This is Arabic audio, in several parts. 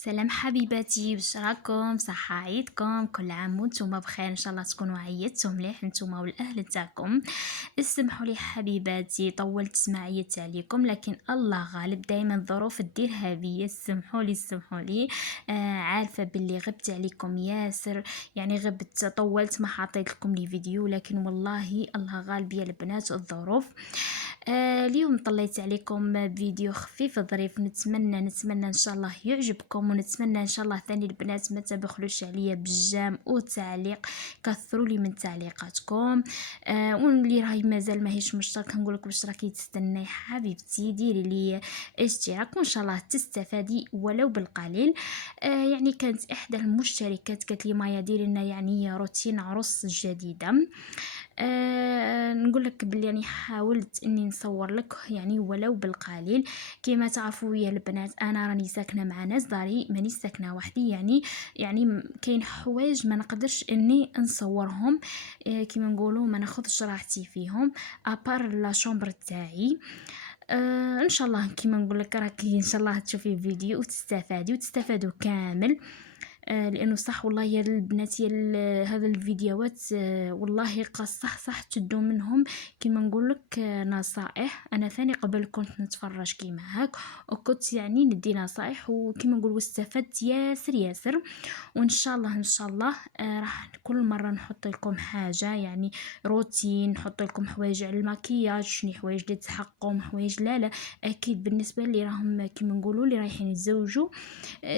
سلام حبيباتي، واش راكم؟ صحة عيدكم، كل عام وانتم بخير. ان شاء الله تكونوا عيدتم مليح نتوما والاهل تاعكم. اسمحوا لي حبيباتي طولت ما عيدت عليكم، لكن الله غالب، دائما الظروف ديرها بيا. سمحوا لي. عارفه باللي غبت عليكم ياسر، يعني غبت طولت ما حطيت لكم لي فيديو، لكن والله الله غالب يا البنات الظروف. اليوم طليت عليكم فيديو خفيف ظريف، نتمنى ان شاء الله يعجبكم، ونتمنى ان شاء الله ثاني البنات ما تبخلوش عليا بالجام وتعليق. كثروا لي من تعليقاتكم. واللي راهي مازال ماهيش مشتركه نقول لك واش راكي تستناي حبيبتي، ديري لي اشتراك وان شاء الله تستفادي ولو بالقليل. يعني كانت احدى المشتركات قالت لي مايا ديري لنا يعني روتين عرس جديده. نقول لك بلي يعني حاولت اني نصور لك يعني ولو بالقليل. كما تعرفوا يا البنات انا راني ساكنه مع ناس، داري ماني ساكنه وحدي، يعني كاين حوايج ما نقدرش اني نصورهم. كما نقولوا ما ناخذش راحتي فيهم ابار لا شومبر تاعي. ان شاء الله كما نقول لك راكي ان شاء الله تشوفي الفيديو وتستفادوا كامل. لانه صح والله يا البنات يا هذا الفيديوهات، والله صح تدو منهم كيما نقول لك نصائح. انا ثاني قبل كنت نتفرج كيما هاك وكنت يعني ندي نصائح، وكيما نقول استفدت ياسر. وان شاء الله راح كل مره نحط لكم حاجه يعني روتين، نحط لكم حوايج على المكياج، شني حوايج اللي تحققوا حوايج لا اكيد بالنسبه لي راهم كيما نقولوا اللي رايحين يتزوجوا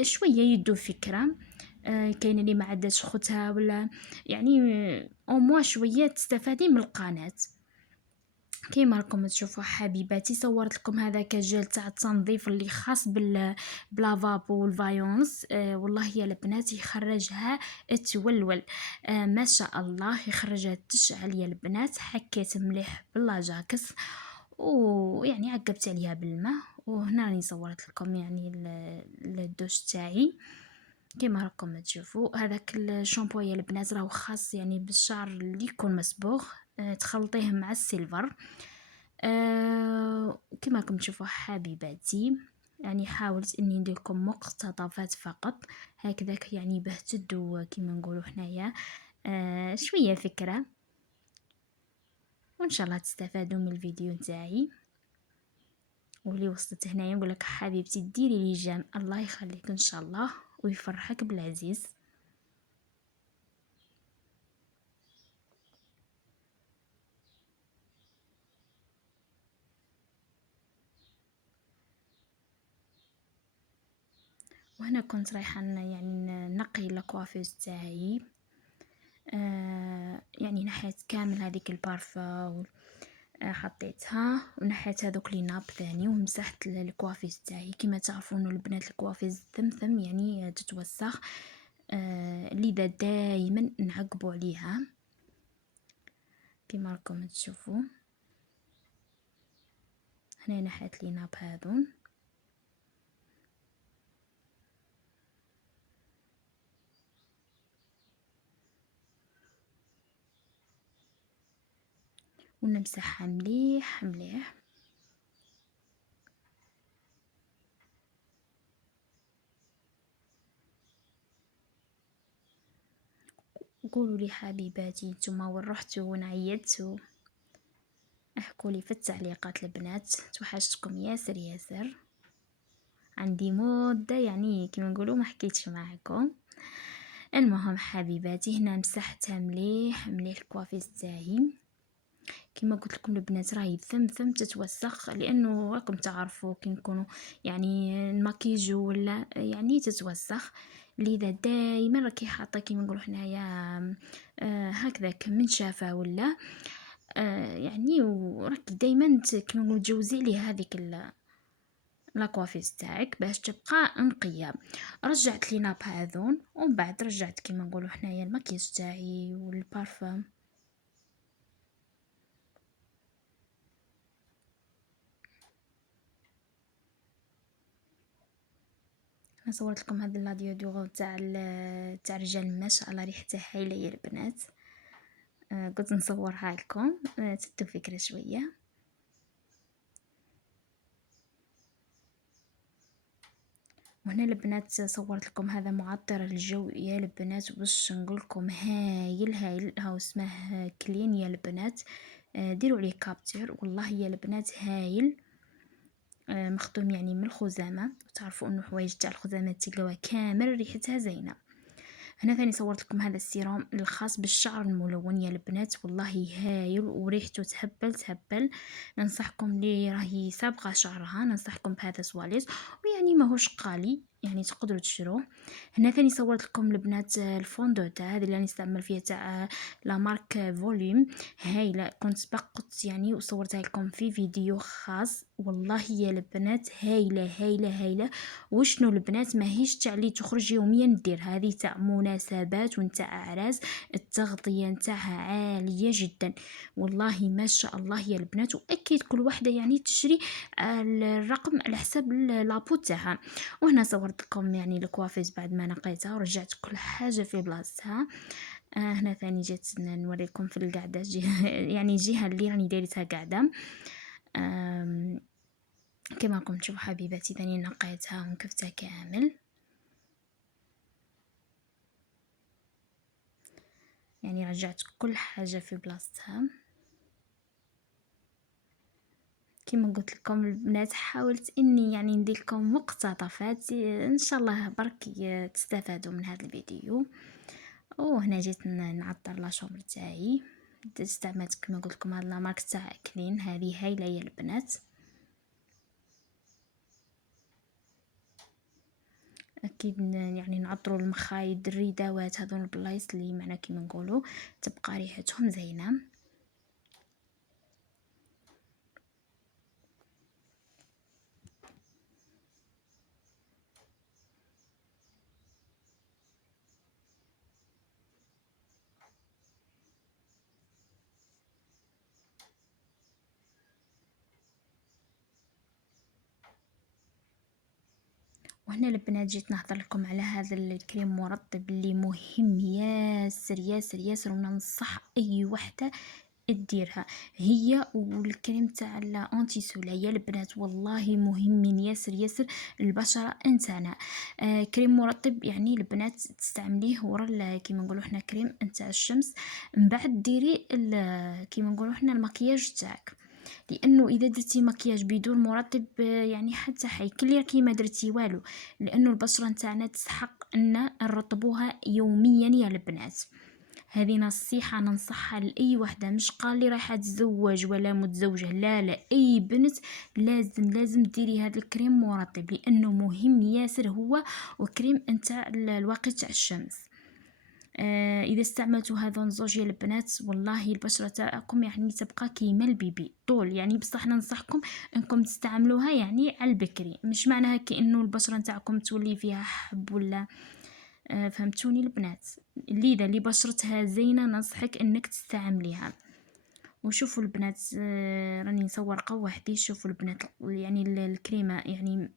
شويه يدوا فكره. كاين اللي ما عندهاش خوتها ولا يعني او موا شويه تستفادي من القناه. كيما راكم تشوفوا حبيباتي صورت لكم هذا كجل تاع التنظيف اللي خاص بلافابو والفايونس. والله يا البنات يخرجها تولول. ما شاء الله يخرجها تشعل يا البنات. حكيت مليح باللاجاكس ويعني عقبت عليها بالماء، وهنا راني صورت لكم يعني الدوش تاعي. كيما راكم تشوفوا هذاك الشامبو يا البنات راهو خاص يعني بالشعر اللي يكون مصبوغ. تخلطيه مع السيلفر. كما راكم تشوفوا حبيباتي، يعني حاولت اني ندير لكم مقتطفات فقط هكذاك يعني باه تدوا كما نقولوا حنايا شويه فكره. وان شاء الله تستفادوا من الفيديو نتاعي. واللي وصلت هنايا نقول لك حبيبتي ديري لي جام، الله يخليك ان شاء الله ويفرحك بالعزيز. وهنا كنت رايحه يعني نقي الكوافيز تاعي. يعني نحيت كامل هذيك البارفا حطيتها، ونحيت هذوك لي ناب ثاني، ومسحت الكوافيز تاعي. كما تعرفون البنات الكوافيز ثمثم يعني تتوسخ. لذا دائما نعقبوا عليها كما راكم تشوفوا. هنا نحيت لي ناب هذون. ونمسحها مليح. قولوا لي حبيباتي نتوما وين رحتوا وين عيدتوا؟ احكوا لي في التعليقات البنات، توحشتكم ياسر. عندي مدة يعني كما نقولوا ما حكيتش معكم. المهم حبيباتي هنا مسحتها مليح الكوافيز تاعي. كما قلت لكم البنات راهي ثم تتوسخ، لانه راكم تعرفوا كي نكونوا يعني المكياج ولا يعني تتوسخ. لذا دائما راكي حاطه كيما نقولوا حنايا هكذاك من شافه ولا يعني وراكي دائما كيما نقولوا تجوزي ليه هذيك لاكوافيز تاعك باش تبقى نقيه. رجعت لي ناب هذون، ومن بعد رجعت كيما نقولوا حنايا المكياج تاعي والبارفان. انا صورت لكم هذا لا ديودور تاع رجال ما شاء الله ريحته هايله يا البنات. قلت نصورها لكم تدوا فكره شويه. وهنا البنات صورت لكم هذا معطر الجو يا البنات، باش نقول لكم هايل هايل، هاو اسمه كلين يا البنات. ديروا عليه كابتشر، والله يا البنات هايل. مخدوم يعني من الخزامة، وتعرفوا انه حوايج تاع الخزامة تلقاوها كامل ريحتها زينة. هنا ثاني صورت لكم هذا السيروم الخاص بالشعر الملون يا البنات، والله هايل وريحته تهبل تهبل. ننصحكم اللي راهي سابقة شعرها ننصحكم بهذا سواليس، ويعني ماهوش قالي، يعني تقدروا تشروه. هنا ثاني صورت لكم البنات الفوندوتا هذه اللي نستعمل فيها تاع لا مارك فوليوم، هايله. كنت بقت يعني وصورتها لكم في فيديو خاص، والله يا البنات هايله هايله هايله. وشنو البنات ماهيش تاع اللي تخرج يوميا دير، هذه تاع مناسبات ونتاع اعراس، التغطيه نتاعها عاليه جدا، والله ما شاء الله يا البنات. واكيد كل واحده يعني تشري الرقم على حسب لابو تاعها. وهنا صورت لكم يعني الكوافيز بعد ما نقيتها ورجعت كل حاجه في بلاصتها. هنا ثاني جيت نوريكم في القعده يعني الجهه اللي راني دايرتها قاعده. كما راكم تشوفوا حبيباتي ثاني نقيتها ونكفتها كامل، يعني رجعت كل حاجه في بلاصتها. كما قلت لكم البنات حاولت اني يعني ندير لكم مقتطفات، ان شاء الله برك تستفادوا من هذا الفيديو. وهنا جيت نعطر لا شومبر تاعي، استعملت كما قلت لكم هاد لا مارك تاع كلين، هذه هايله يا البنات. اكيد يعني نعطروا المخايد الرداوات هذول البلايص اللي معنا كيما نقولوا تبقى ريحتهم زينه. وهنا البنات جيت نهضر لكم على هذا الكريم مرطب اللي مهم ياسر ياسر ياسر، وننصح اي وحده ديرها، هي والكريم تاع الانتي سولا يا البنات، والله مهمين ياسر ياسر البشره نتاعنا. كريم مرطب يعني البنات تستعمليه ورا كيما نقولوا حنا كريم نتاع الشمس، من بعد ديري كيما نقولوا حنا المكياج تاعك، لانه اذا درتي مكياج بدون مرطب يعني حتى حيكلي كيما درتي والو، لانه البشره نتاعنا تستحق ان نرطبوها يوميا يا البنات. هذه نصيحة ننصحها لأي وحدة، مش قال لي رايحة تزوج ولا متزوجة، لا لا، أي بنت لازم لازم ديري هذا الكريم مرطب، لأنه مهم ياسر هو، وكريم نتاع الواقي تاع الشمس. اذا استعملتوا هذون زوج يا البنات والله البشره تاعكم يعني تبقى كيما البيبي طول، يعني بصح ننصحكم انكم تستعملوها يعني على البكري، مش معناها كانه البشره نتاعكم تولي فيها حب ولا فهمتوني البنات. اللي بشرتها زينه ننصحك انك تستعمليها. وشوفوا البنات راني نصور وحدي، شوفوا البنات يعني الكريمه يعني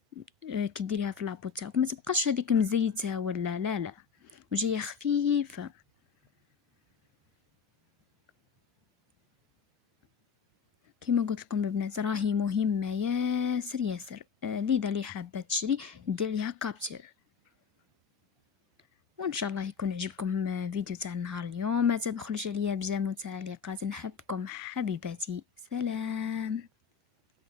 كي ديريها في لابو تاعك ما تبقاش هذيك مزيته ولا لا لا، وجايه خفيفه. كما قلت لكم البنات راهي مهمه ياسر ياسر، لذا اللي حابه تشري دير ليها كابتشر. وان شاء الله يكون عجبكم فيديو تاع النهار اليوم، ما تبخلوش عليا بجام وتعليقات، نحبكم حبيباتي، سلام.